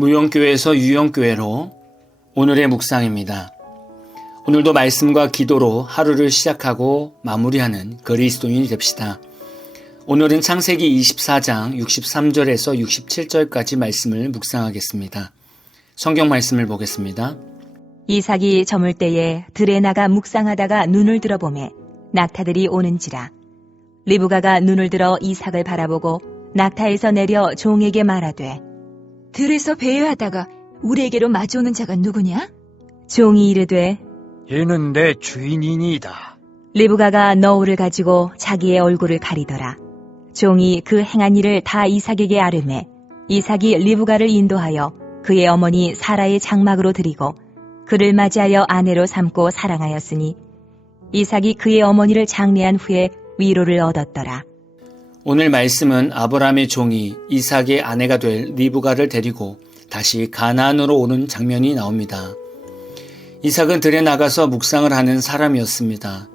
무용교회에서 유용교회로 오늘의 묵상입니다. 오늘도 말씀과 기도로 하루를 시작하고 마무리하는 그리스도인이 됩시다. 오늘은 창세기 24장 63절에서 67절까지 말씀을 묵상하겠습니다. 성경 말씀을 보겠습니다. 이삭이 저물 때에 들에 나가 묵상하다가 눈을 들어보매 낙타들이 오는지라. 리브가가 눈을 들어 이삭을 바라보고 낙타에서 내려 종에게 말하되 들에서 배회하다가 우리에게로 마주오는 자가 누구냐? 종이 이르되 이는 내 주인이니이다. 리브가가 너울을 가지고 자기의 얼굴을 가리더라. 종이 그 행한 일을 다 이삭에게 아뢰매 이삭이 리브가를 인도하여 그의 어머니 사라의 장막으로 들이고 그를 맞이하여 아내로 삼고 사랑하였으니 이삭이 그의 어머니를 장례한 후에 위로를 얻었더라. 오늘 말씀은 아브라함의 종이 이삭의 아내가 될 리브가를 데리고 다시 가나안으로 오는 장면이 나옵니다. 이삭은 들에 나가서 묵상을 하는 사람이었습니다.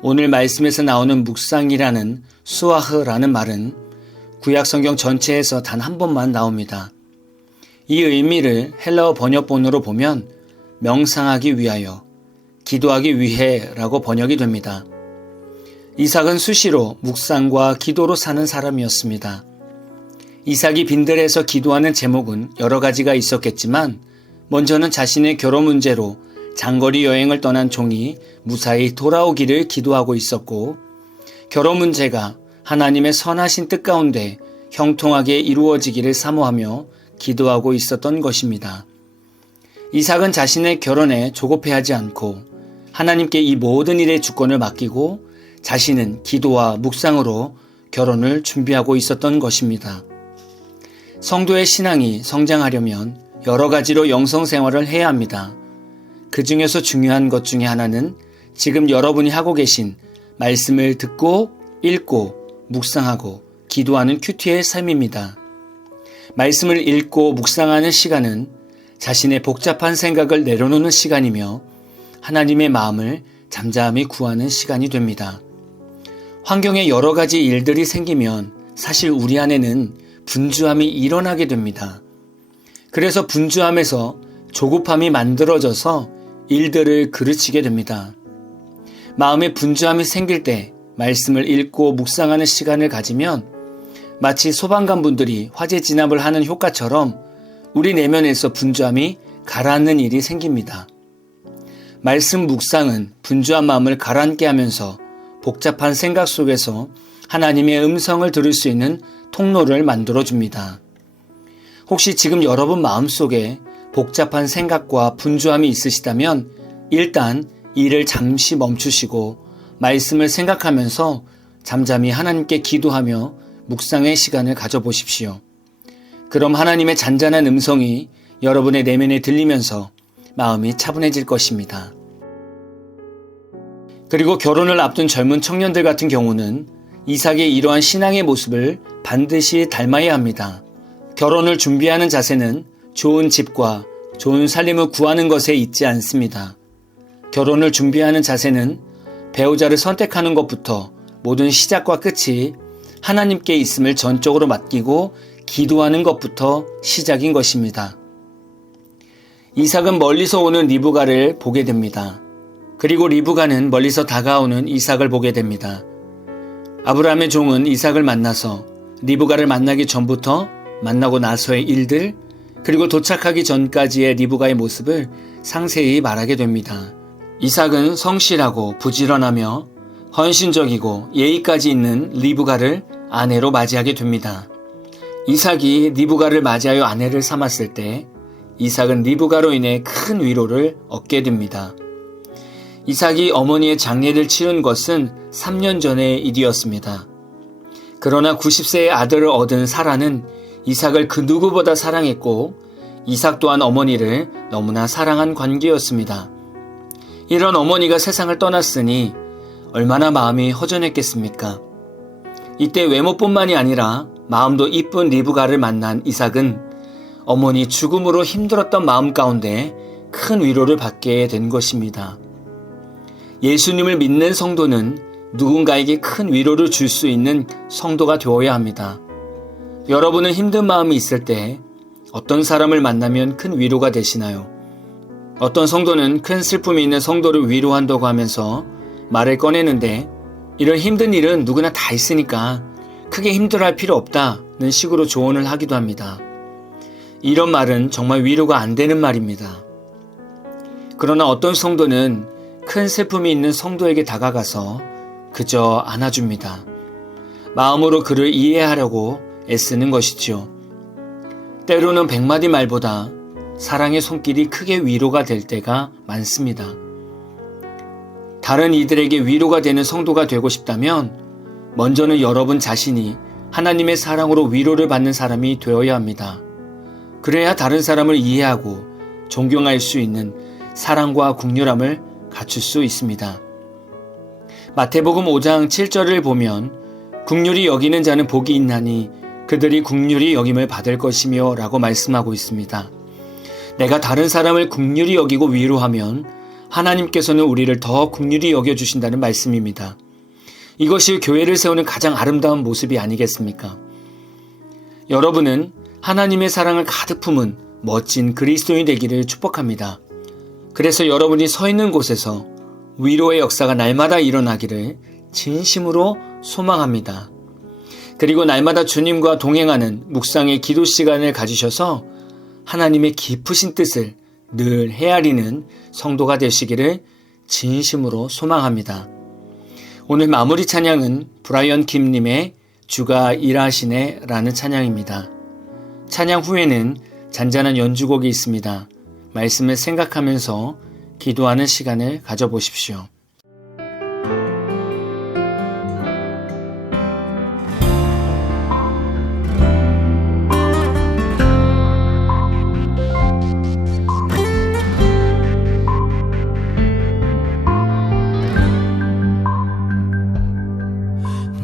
오늘 말씀에서 나오는 묵상이라는 수아흐라는 말은 구약 성경 전체에서 단 한 번만 나옵니다. 이 의미를 헬라어 번역본으로 보면 명상하기 위하여, 기도하기 위해라고 번역이 됩니다. 이삭은 수시로 묵상과 기도로 사는 사람이었습니다. 이삭이 빈들에서 기도하는 제목은 여러 가지가 있었겠지만 먼저는 자신의 결혼 문제로 장거리 여행을 떠난 종이 무사히 돌아오기를 기도하고 있었고, 결혼 문제가 하나님의 선하신 뜻 가운데 형통하게 이루어지기를 사모하며 기도하고 있었던 것입니다. 이삭은 자신의 결혼에 조급해하지 않고 하나님께 이 모든 일의 주권을 맡기고 자신은 기도와 묵상으로 결혼을 준비하고 있었던 것입니다. 성도의 신앙이 성장하려면 여러 가지로 영성생활을 해야 합니다. 그 중에서 중요한 것 중에 하나는 지금 여러분이 하고 계신 말씀을 듣고 읽고 묵상하고 기도하는 큐티의 삶입니다. 말씀을 읽고 묵상하는 시간은 자신의 복잡한 생각을 내려놓는 시간이며 하나님의 마음을 잠잠히 구하는 시간이 됩니다. 환경에 여러 가지 일들이 생기면 사실 우리 안에는 분주함이 일어나게 됩니다. 그래서 분주함에서 조급함이 만들어져서 일들을 그르치게 됩니다. 마음에 분주함이 생길 때 말씀을 읽고 묵상하는 시간을 가지면 마치 소방관 분들이 화재 진압을 하는 효과처럼 우리 내면에서 분주함이 가라앉는 일이 생깁니다. 말씀 묵상은 분주한 마음을 가라앉게 하면서 복잡한 생각 속에서 하나님의 음성을 들을 수 있는 통로를 만들어줍니다. 혹시 지금 여러분 마음속에 복잡한 생각과 분주함이 있으시다면 일단 일을 잠시 멈추시고 말씀을 생각하면서 잠잠히 하나님께 기도하며 묵상의 시간을 가져보십시오. 그럼 하나님의 잔잔한 음성이 여러분의 내면에 들리면서 마음이 차분해질 것입니다. 그리고 결혼을 앞둔 젊은 청년들 같은 경우는 이삭의 이러한 신앙의 모습을 반드시 닮아야 합니다. 결혼을 준비하는 자세는 좋은 집과 좋은 살림을 구하는 것에 있지 않습니다. 결혼을 준비하는 자세는 배우자를 선택하는 것부터 모든 시작과 끝이 하나님께 있음을 전적으로 맡기고 기도하는 것부터 시작인 것입니다. 이삭은 멀리서 오는 리브가를 보게 됩니다. 그리고 리브가는 멀리서 다가오는 이삭을 보게 됩니다. 아브라함의 종은 이삭을 만나서 리브가를 만나기 전부터 만나고 나서의 일들, 그리고 도착하기 전까지의 리브가의 모습을 상세히 말하게 됩니다. 이삭은 성실하고 부지런하며 헌신적이고 예의까지 있는 리브가를 아내로 맞이하게 됩니다. 이삭이 리브가를 맞이하여 아내를 삼았을 때 이삭은 리브가로 인해 큰 위로를 얻게 됩니다. 이삭이 어머니의 장례를 치른 것은 3년 전의 일이었습니다. 그러나 90세의 아들을 얻은 사라는 이삭을 그 누구보다 사랑했고 이삭 또한 어머니를 너무나 사랑한 관계였습니다. 이런 어머니가 세상을 떠났으니 얼마나 마음이 허전했겠습니까? 이때 외모뿐만이 아니라 마음도 이쁜 리브가를 만난 이삭은 어머니 죽음으로 힘들었던 마음 가운데 큰 위로를 받게 된 것입니다. 예수님을 믿는 성도는 누군가에게 큰 위로를 줄 수 있는 성도가 되어야 합니다. 여러분은 힘든 마음이 있을 때 어떤 사람을 만나면 큰 위로가 되시나요? 어떤 성도는 큰 슬픔이 있는 성도를 위로한다고 하면서 말을 꺼내는데 이런 힘든 일은 누구나 다 있으니까 크게 힘들어할 필요 없다는 식으로 조언을 하기도 합니다. 이런 말은 정말 위로가 안 되는 말입니다. 그러나 어떤 성도는 큰 슬픔이 있는 성도에게 다가가서 그저 안아줍니다. 마음으로 그를 이해하려고 애쓰는 것이지요. 때로는 100마디 말보다 사랑의 손길이 크게 위로가 될 때가 많습니다. 다른 이들에게 위로가 되는 성도가 되고 싶다면 먼저는 여러분 자신이 하나님의 사랑으로 위로를 받는 사람이 되어야 합니다. 그래야 다른 사람을 이해하고 존경할 수 있는 사랑과 국률함을 갖출 수 있습니다. 마태복음 5장 7절을 보면 국률이 여기는 자는 복이 있나니 그들이 국률이 여김을 받을 것이며 라고 말씀하고 있습니다. 내가 다른 사람을 국률이 여기고 위로하면 하나님께서는 우리를 더 국률이 여겨주신다는 말씀입니다. 이것이 교회를 세우는 가장 아름다운 모습이 아니겠습니까? 여러분은 하나님의 사랑을 가득 품은 멋진 그리스도인이 되기를 축복합니다. 그래서 여러분이 서 있는 곳에서 위로의 역사가 날마다 일어나기를 진심으로 소망합니다. 그리고 날마다 주님과 동행하는 묵상의 기도 시간을 가지셔서 하나님의 깊으신 뜻을 늘 헤아리는 성도가 되시기를 진심으로 소망합니다. 오늘 마무리 찬양은 브라이언 킴님의 주가 일하시네 라는 찬양입니다. 찬양 후에는 잔잔한 연주곡이 있습니다. 말씀을 생각하면서 기도하는 시간을 가져보십시오.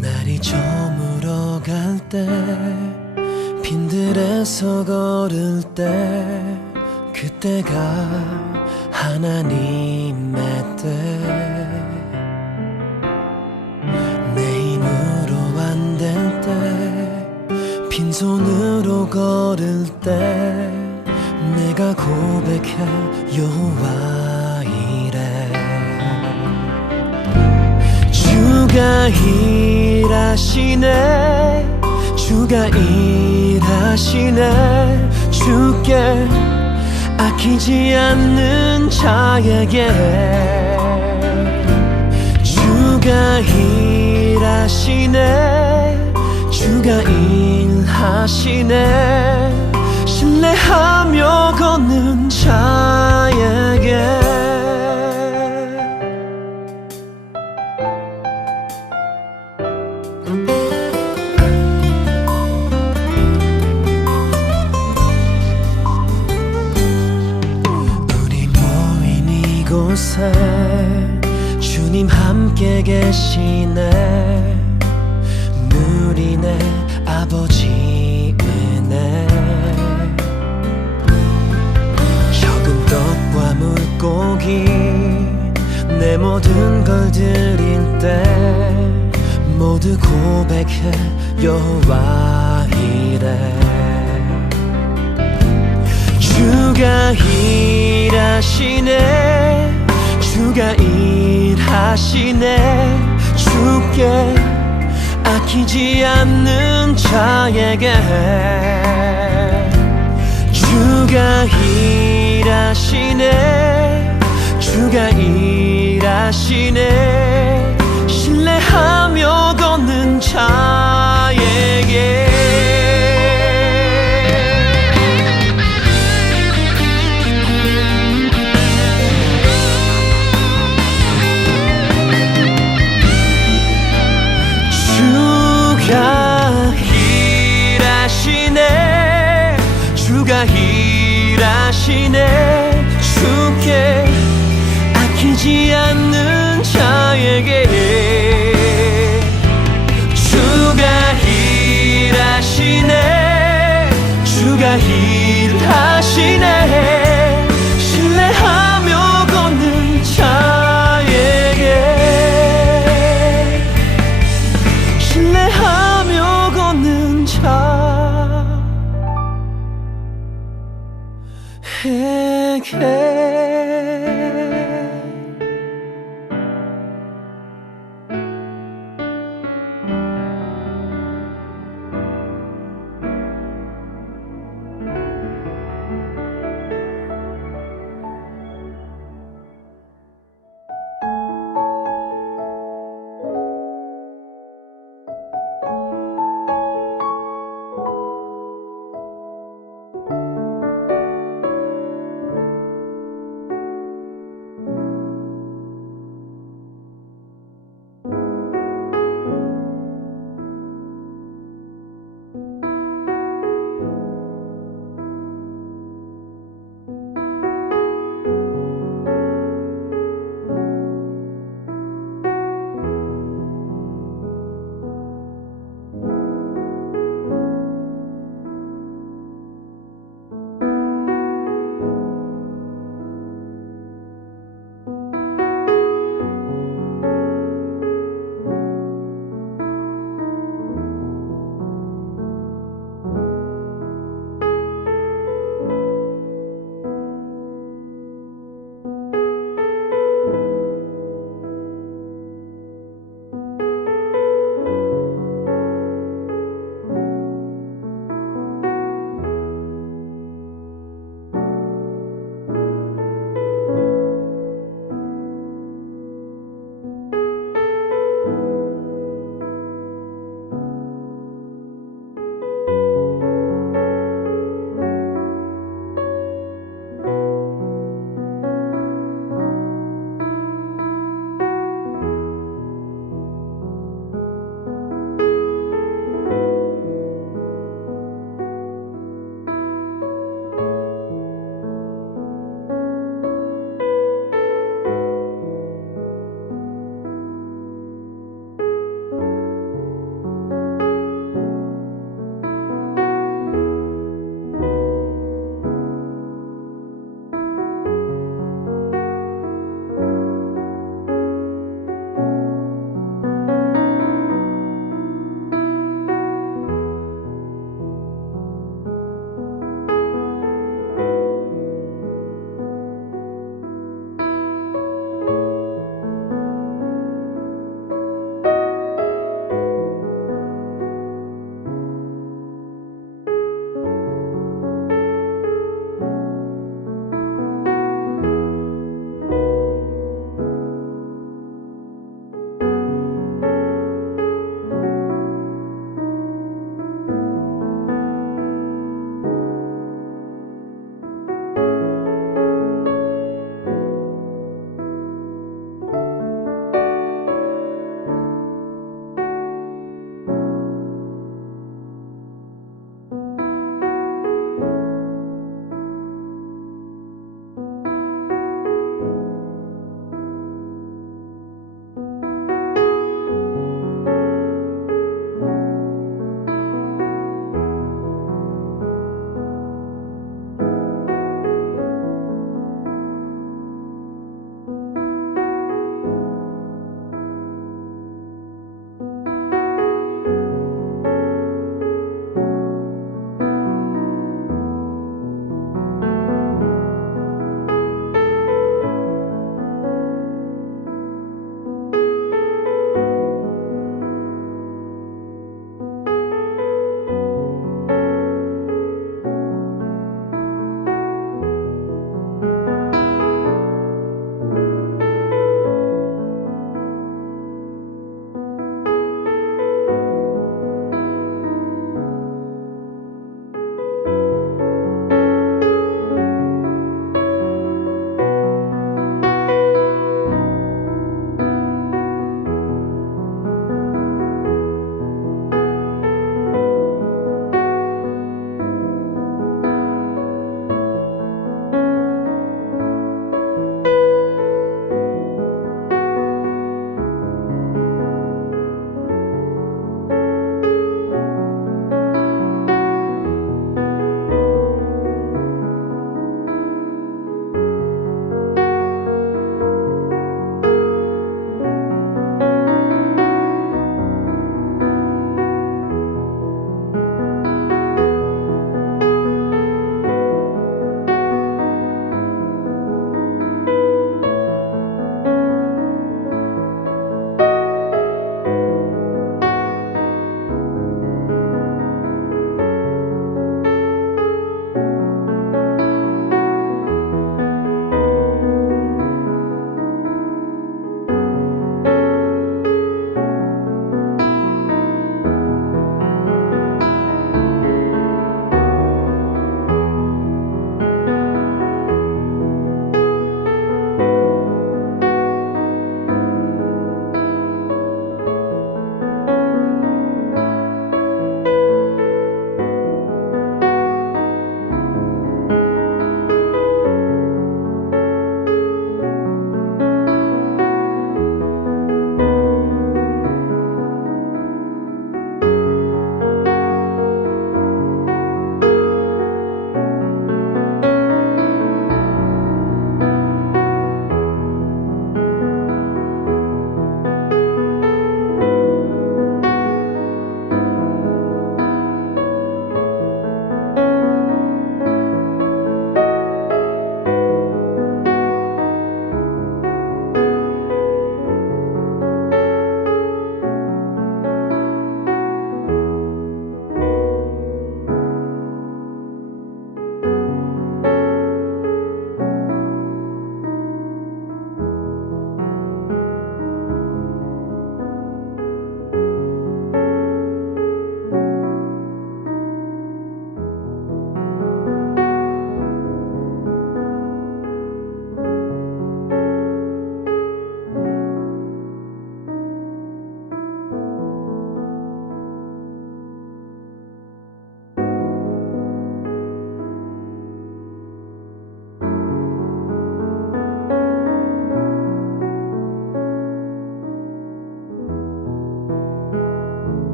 날이 저물어갈 때 빈들에서 걸을 때 그때가 하나님의 때 내 힘으로 안 될 때 빈손으로 걸을 때 내가 고백해 여호와 이래 주가 일하시네 주가 일하시네 주께 아끼지 않는 자에게 주가 일하시네 주가 일하시네 신뢰하며 걷는 자에게 주님 함께 계시네 누리네 아버지 은혜 적은 떡과 물고기 내 모든 걸 드릴 때 모두 고백해 여호와 이래 주가 일하시네 주가 일하시네 주께 아끼지 않는 자에게 주가 일하시네 주가 일하시네 신뢰하며 걷는 자에게 주가 일하시네 주께 아끼지 않는